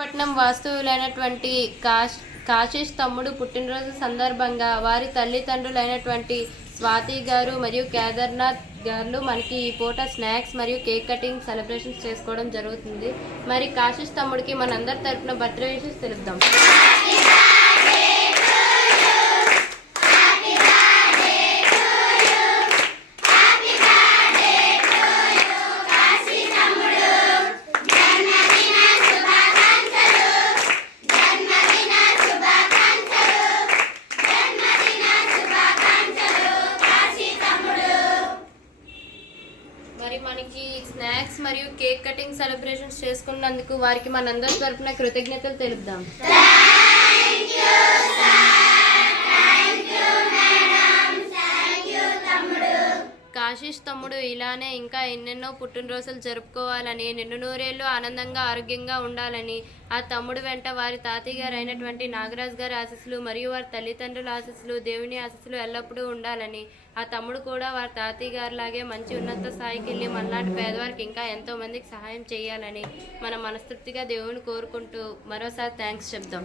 పట్నం వాస్తవులైనటువంటి కాశీష్ తమ్ముడు పుట్టినరోజు సందర్భంగా వారి తల్లిదండ్రులైనటువంటి స్వాతి గారు మరియు కేదార్నాథ్ గారు మనకి ఈ పూట స్నాక్స్ మరియు కేక్ కటింగ్ సెలబ్రేషన్స్ చేసుకోవడం జరుగుతుంది. మరి కాశీష్ తమ్ముడికి మనందరి తరపున బర్త్డే విషెస్ తెలుపుదాం. మరి మనకి స్నాక్స్ మరియు కేక్ కటింగ్ సెలబ్రేషన్స్ చేసుకున్నందుకు వారికి మనందరి తరపున కృతజ్ఞతలు తెలుపుదాం. కాశీష్ తమ్ముడు ఇలానే ఇంకా ఎన్నెన్నో పుట్టినరోజులు జరుపుకోవాలని, నిన్ను నూరేళ్ళు ఆనందంగా ఆరోగ్యంగా ఉండాలని, ఆ తమ్ముడు వెంట వారి తాతయ్య గారు అయినటువంటి నాగరాజు గారి ఆశీస్సులు మరియు వారి తల్లిదండ్రుల ఆశీస్సులు, దేవుని ఆశీస్సులు ఎల్లప్పుడూ ఉండాలని, ఆ తమ్ముడు కూడా వారి తాతయ్య గారి లాగే మంచి ఉన్నత స్థాయికి వెళ్ళి మనలాంటి పేదవారికి ఇంకా ఎంతో మందికి సహాయం చేయాలని మన మనస్తృప్తిగా దేవుని కోరుకుంటూ మరోసారి థ్యాంక్స్ చెప్దాం.